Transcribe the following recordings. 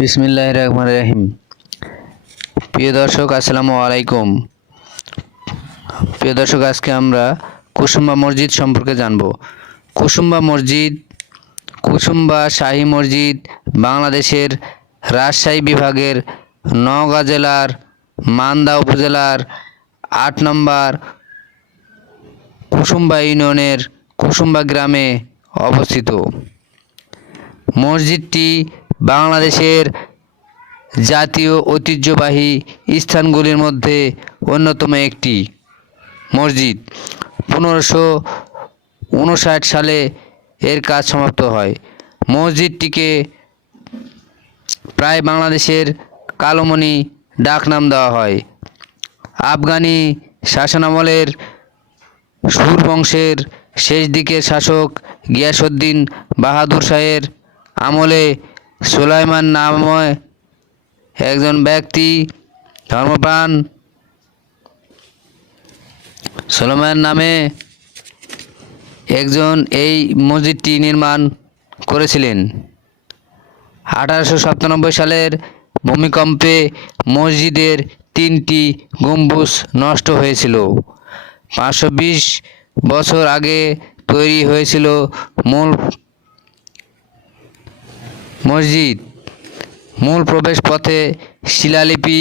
বিসমিল্লাহির রহমানির রহিম। প্রিয় দর্শক, আসসালামু আলাইকুম। প্রিয় দর্শক, আজকে আমরা কুসুম্বা মসজিদ সম্পর্কে জানব। কুসুম্বা শাহী মসজিদ বাংলাদেশের রাজশাহী বিভাগের নওগাঁ জেলার মান্দা উপজেলার ৮ নম্বর কুসুম্বা ইউনিয়নের কুসুম্বা গ্রামে অবস্থিত। মসজিদটি বাংলাদেশের জাতীয় ঐতিহ্যবাহী স্থানগুলির মধ্যে অন্যতম একটি মসজিদ। 1559 সালে এর কাজ সমাপ্ত হয়। মসজিদটিকে প্রায় বাংলাদেশের কালোমণি ডাকনাম দেওয়া হয়। আফগানি শাসনামলের সুর বংশের শেষ দিকের শাসক গিয়াসউদ্দিন বাহাদুর শাহের আমলে সুলাইমান নামে একজন ব্যক্তি ধর্মপ্রাণ সুলাইমান নামে একজন এই মসজিদটি নির্মাণ করেছিলেন। 1897 সালের ভূমিকম্পে মসজিদের 3টি গম্বুজ নষ্ট হয়েছিল। 520 বছর আগে তৈরি হয়েছিল মূল মসজিদ। মূল প্রবেশ পথে শিলালিপি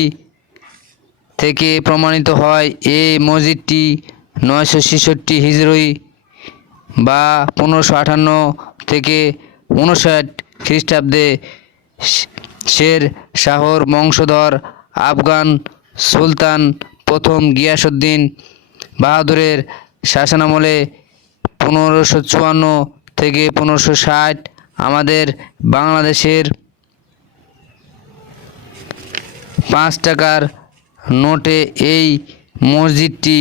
থেকে প্রমাণিত হয় এই মসজিদটি 966 হিজরি বা 1558 থেকে 59 খ্রিস্টাব্দে শের শাহর বংশধর আফগান সুলতান প্রথম গিয়াসউদ্দিন বাহাদুরের শাসনামলে 1554 থেকে 1560 আমাদের বাংলাদেশের 5 টাকার নোটে এই মসজিদটি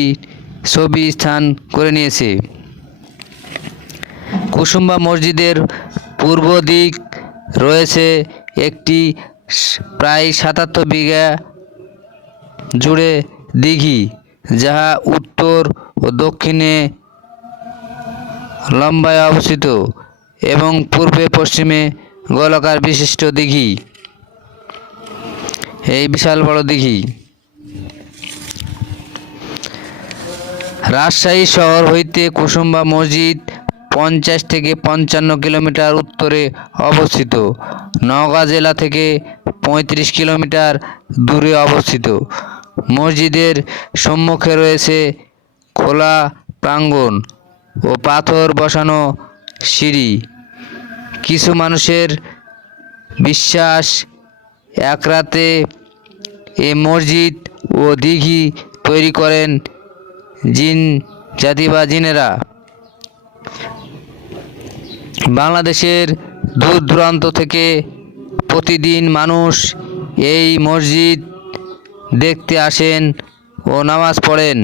ছবি স্থান করে নিয়েছে। কুসুম্বা মসজিদের পূর্ব দিক রয়েছে একটি প্রায় 77 বিঘা জুড়ে দিঘি, যাহা উত্তর ও দক্ষিণে লম্বায় অবস্থিত এবং পূর্বে পশ্চিমে গোলাকার বিশিষ্ট দিঘি। এই বিশাল বড় দিঘি রাজশাহী শহর হইতে কুসুম্বা মসজিদ 50 থেকে 55 কিলোমিটার উত্তরে অবস্থিত। নওগাঁ জেলা থেকে 35 কিলোমিটার দূরে অবস্থিত। মসজিদের সম্মুখে রয়েছে খোলা প্রাঙ্গণ ও পাথর বসানো সিঁড়ি। কিছু মানুষের বিশ্বাস, এক রাতে এ মসজিদ ও দিঘি তৈরি করেন জিন জাতি বা জিনেরা। বাংলাদেশের দূর দূরান্ত থেকে প্রতিদিন মানুষ এই মসজিদ দেখতে আসেন ও নামাজ পড়েন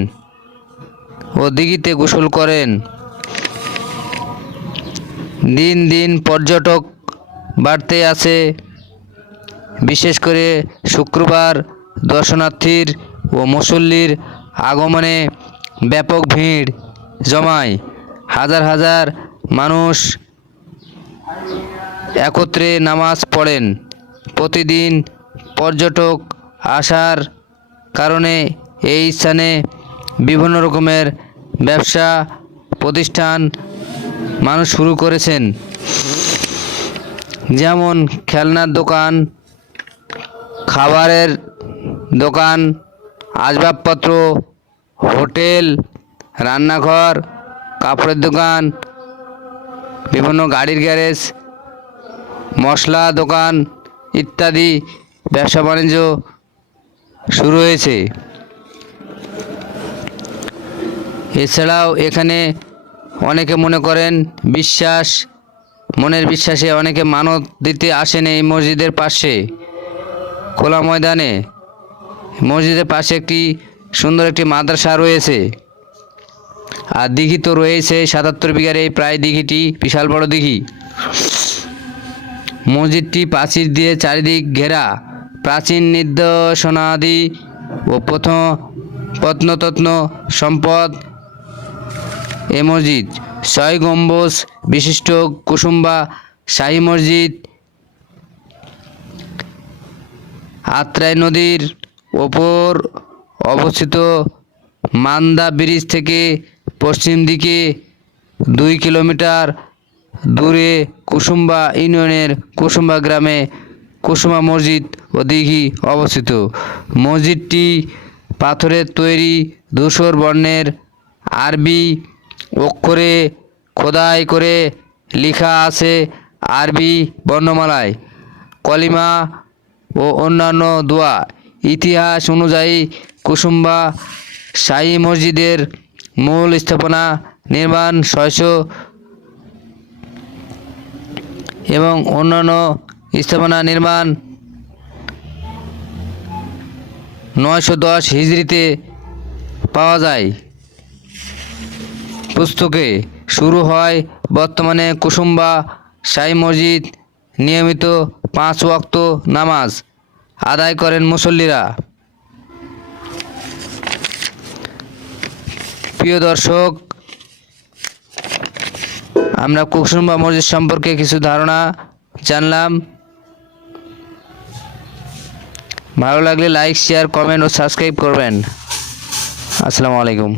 ও দিঘিতে গোসল করেন। দিন দিন পর্যটক বাড়তে আছে। বিশেষ করে শুক্রবার দর্শনার্থীর ও মুসল্লির আগমনে ব্যাপক ভিড় জমায়। হাজার হাজার মানুষ একত্রে নামাজ পড়েন। প্রতিদিন পর্যটক আসার কারণে এই স্থানে বিভিন্ন রকমের ব্যবসা প্রতিষ্ঠান মানুষ শুরু করেছেন, যেমন খেলনার দোকান, খাবারের দোকান, আসবাবপত্র, হোটেল, রান্নাঘর, কাপড়ের দোকান, বিভিন্ন গাড়ির গ্যারেজ, মশলা দোকান ইত্যাদি ব্যবসা বাণিজ্য শুরু হয়েছে। এছাড়াও এখানে অনেকে মনে করেন মনের বিশ্বাসে অনেকে মানত দিতে আসেন এই মসজিদের পাশে খোলা ময়দানে। মসজিদের পাশে একটি সুন্দর একটি মাদ্রাসা রয়েছে। আর দিঘি তো রয়েছে 77 বিঘার এই প্রায় দিঘিটি বিশাল বড় দিঘি। মসজিদটি প্রাচীর দিয়ে চারিদিক ঘেরা। প্রাচীন নিদর্শনাদি ও প্রত্নতত্ত্ব সম্পদ এ মসজিদ। 6 গম্বুজ বিশিষ্ট কুসুম্বা শাহী মসজিদ আত্রাই নদীর ওপর অবস্থিত মান্দা ব্রিজ থেকে পশ্চিম দিকে 2 কিলোমিটার দূরে কুসুম্বা ইউনিয়নের কুসুম্বা গ্রামে কুসুমা মসজিদ ও দিঘি অবস্থিত। মসজিদটি পাথরের তৈরি ধূসর বর্ণের আরবি অক্ষরে খোদাই করে লেখা আছে আরবি বর্ণমালায় কলিমা ও অন্যান্য দোয়া। ইতিহাস অনুযায়ী কুসুম্বা শাহী মসজিদের মূল স্থাপনা নির্মাণ 600 এবং অন্যান্য স্থাপনা নির্মাণ 910 হিজরিতে পাওয়া যায়। পুস্তকে শুরু হয় বর্তমানে কুসুম্বা শাহী মসজিদ নিয়মিত 5 ওয়াক্ত নামাজ আদায় করেন মুসল্লিরা। প্রিয় দর্শক, আমরা কুসুম্বা মসজিদ সম্পর্কে কিছু ধারণা জানলাম। ভালো লাগলে লাইক, শেয়ার, কমেন্ট ও সাবস্ক্রাইব করবেন। আসসালামু আলাইকুম।